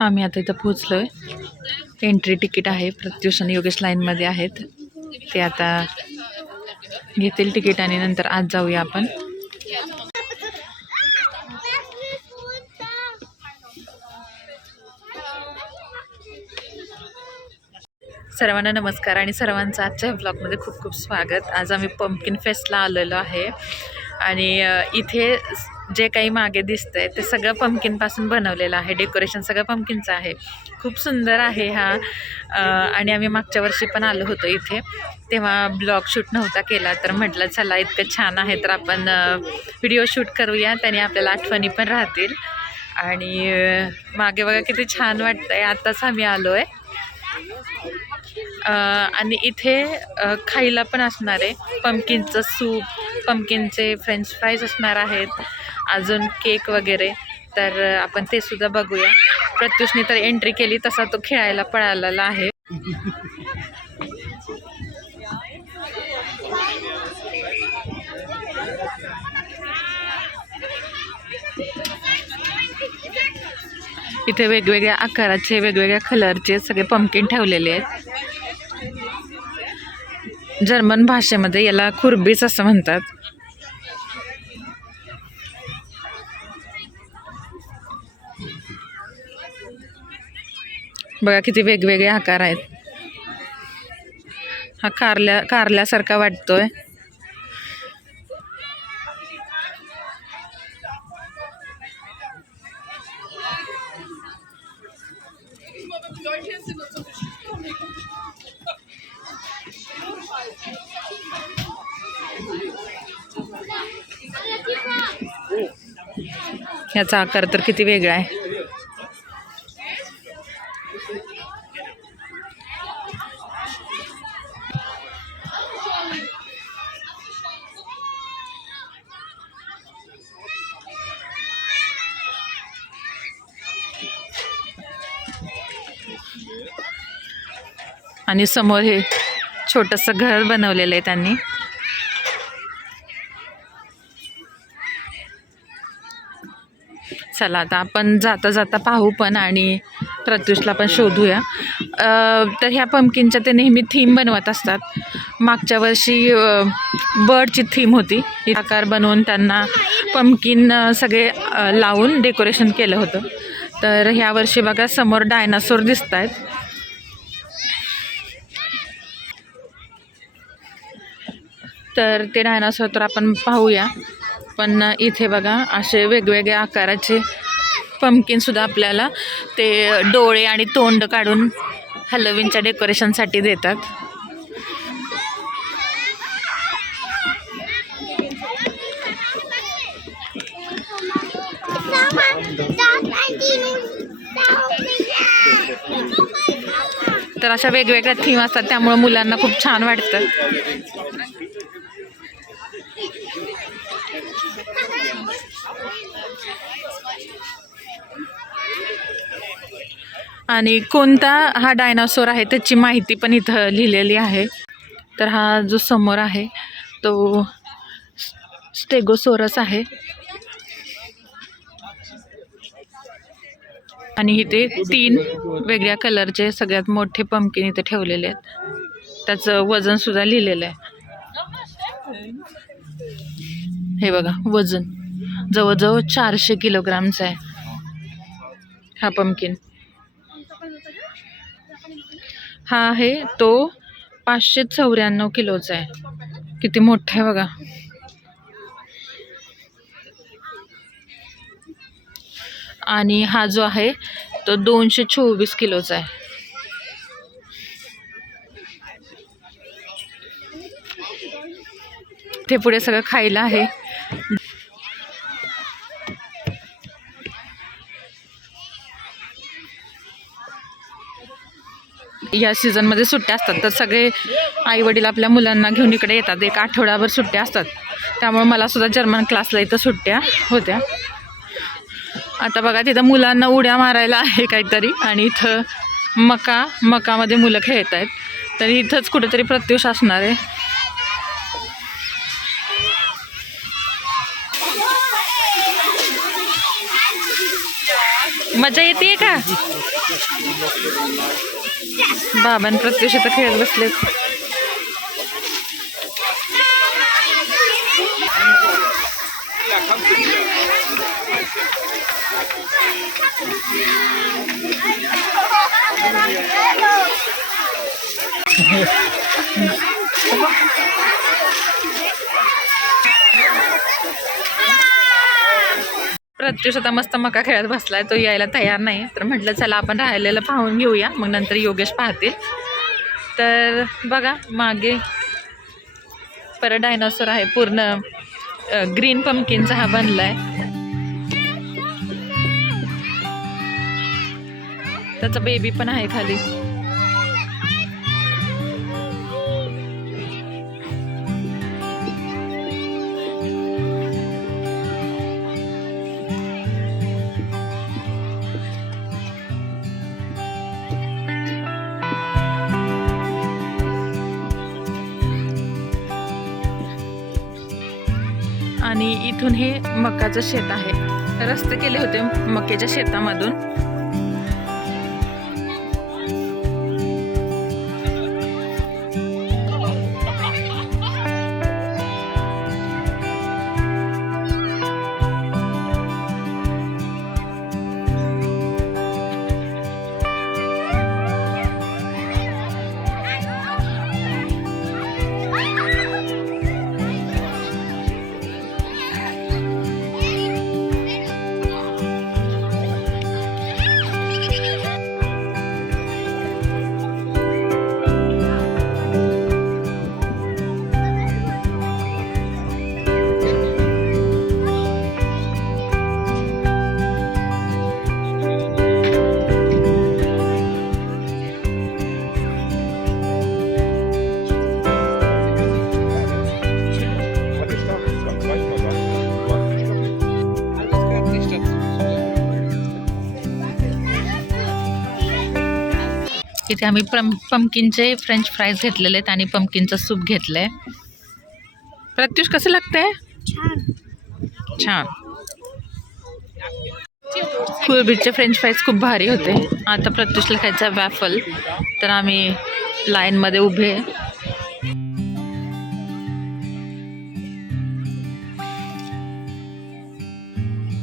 आम्ही आता इथं पोहोचलो आहे एंट्री तिकीट आहे. प्रत्युष आणि योगेश लाईनमध्ये आहेत. ते आता घेतील तिकीट आणि नंतर आज जाऊया आपण. सर्वांना नमस्कार आणि सर्वांचं आजच्या ब्लॉगमध्ये खूप खूप स्वागत. आज आम्ही पंपकिन फेस्टला आलेलो आहे. आणि इथे जे काही मागे दिसतंय ते सगळं पंपकिनपासून बनवलेलं आहे. डेकोरेशन सगळं पंपकिनचं आहे. खूप सुंदर आहे हा. आणि आम्ही मागच्या वर्षी पण आलो होतो इथे. तेव्हा ब्लॉग शूट नव्हता केला तर म्हटलं चला इतकं छान आहे तर आपण व्हिडिओ शूट करूया. त्याने आपल्याला आठवणी पण राहतील. आणि मागे बघा किती छान वाटतं आहे आत्ताच आम्ही आलो आहे आणि इथे खायला पण असणार आहे. पंपकिनचं सूप पंपकिनचे फ्रेंच फ्राईज असणार आहेत. अजून केक वगैरे. तर आपण ते सुद्धा बघूया. प्रत्युषने तर एंट्री केली तसा तो खेळायला पळालेला आहे. इथे वेगवेगळ्या आकाराचे वेगवेगळ्या कलरचे सगळे पंपकिन ठेवलेले आहेत. जर्मन भाषेमध्ये याला खुर्बीच असं म्हणतात. बघा किती वेगवेगळे आकार आहेत. हा कारल्या कारल्यासारखा वाटतोय. याचा आकार तर किती वेगळा आहे? आणि समोर हे छोटंसं घर बनवलेलं आहे त्यांनी. चला आता आपण जाता जाता पाहू पण आणि प्रत्युषला पण शोधूया. तर ह्या पमकिनच्या ते नेहमी थीम बनवत असतात. मागच्या वर्षी बर्डची थीम होती. आकार बनवून त्यांना पमकिन सगळे लावून डेकोरेशन केलं होतं. तर ह्या वर्षी बघा समोर डायनासोर दिसत आहेत तर ते डायनासोर तर आपण पाहूया. पण इथे बघा असे वेगवेगळ्या आकाराचे पंपकिनसुद्धा आपल्याला ते डोळे आणि तोंड काढून हॅलोविनच्या डेकोरेशनसाठी देतात. तर अशा वेगवेगळ्या थीम असतात त्यामुळे मुलांना खूप छान वाटतं. आणि कोणता हा डायनासोर आहे त्याची माहिती पण इथं लिहिलेली आहे. तर हा जो समोर आहे तो स्टेगोसोरस आहे. आणि इथे तीन वेगळ्या कलरचे सगळ्यात मोठे पंपकिन इथे ठेवलेले आहेत. त्याचं वजन सुद्धा लिहिलेलं आहे. हे बघा वजन. जवळजवळ चारशे किलोग्रामचं आहे हा पंपकिन हा आहे तो पाचशे चौऱ्याण्णव किलोचा आहे. किती मोठा आहे बघा. आणि हा जो आहे तो दोनशे चोवीस किलोचा आहे. ते पुढे सगळं खायला आहे. या सीझनमध्ये सुट्ट्या असतात. तर सगळे आईवडील आपल्या मुलांना घेऊन इकडे येतात. एक आठवड्याभर सुट्ट्या असतात. त्यामुळे मला सुद्धा जर्मन क्लासला इथं सुट्ट्या होत्या. आता बघा तिथं मुलांना उड्या मारायला आहे काहीतरी आणि इथं मका मकामध्ये मुलं खेळत आहेत. तर इथंच कुठेतरी प्रत्युष असणार आहे. मजा येते का? बाबान प्रत्युष तर खेळत बसलेत. प्रत्युष आता मस्त मका खेळत बसलाय तो यायला तयार नाही. तर म्हटलं चला आपण राहिलेलं पाहून घेऊया. मग नंतर योगेश पाहतील. तर बघा मागे परत डायनासोर आहे पूर्ण ग्रीन पंपकिनचा हा बनलाय. त्याचा बेबी पण आहे खाली. आणि इथून हे मकाचं शेत आहे. रस्ते केले होते मक्याच्या शेतामधून. इथे आम्ही पम पंपकिनचे फ्रेंच फ्राईज घेतलेले आहेत आणि पंपकिनचं सूप घेतलंय. प्रत्युष कसं लागतंय? छान. कुळबीटचे फ्रेंच फ्राईज खूप भारी होते. आता प्रत्युषला खायचा वॅफल तर आम्ही लाईनमध्ये उभे.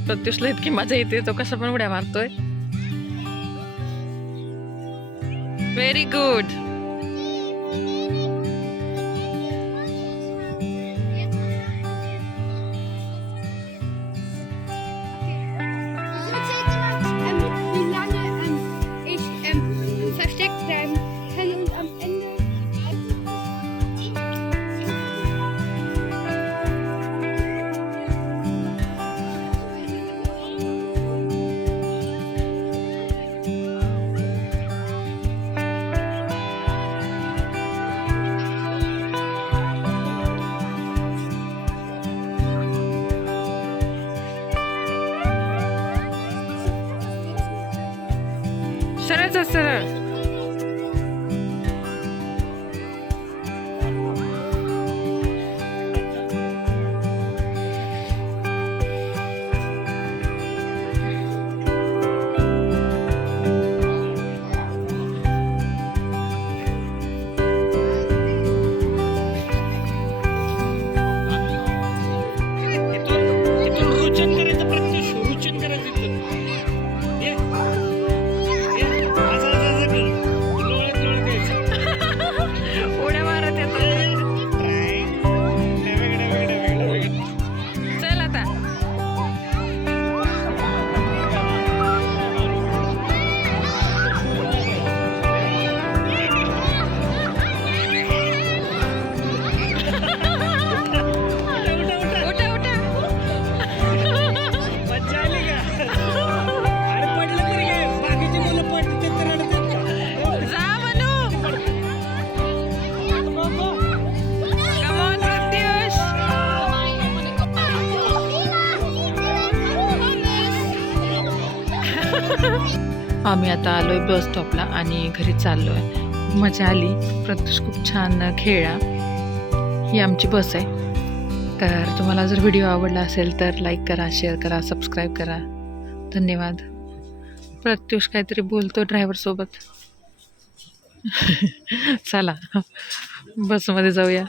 प्रत्युषला इतकी मजा येते तो कशा पण उड्या मारतोय. very good. 对对 आम्ही आता आलोय बस स्टॉपला आणि घरी चाललोय. मजा आली. प्रत्युष खूप छान खेळा. ही आमची बस आहे. तर तुम्हाला जर व्हिडिओ आवडला असेल तर लाईक करा शेअर करा सबस्क्राईब करा. धन्यवाद. प्रत्युष काहीतरी बोलतो ड्रायव्हरसोबत चला. बसमध्ये जाऊया.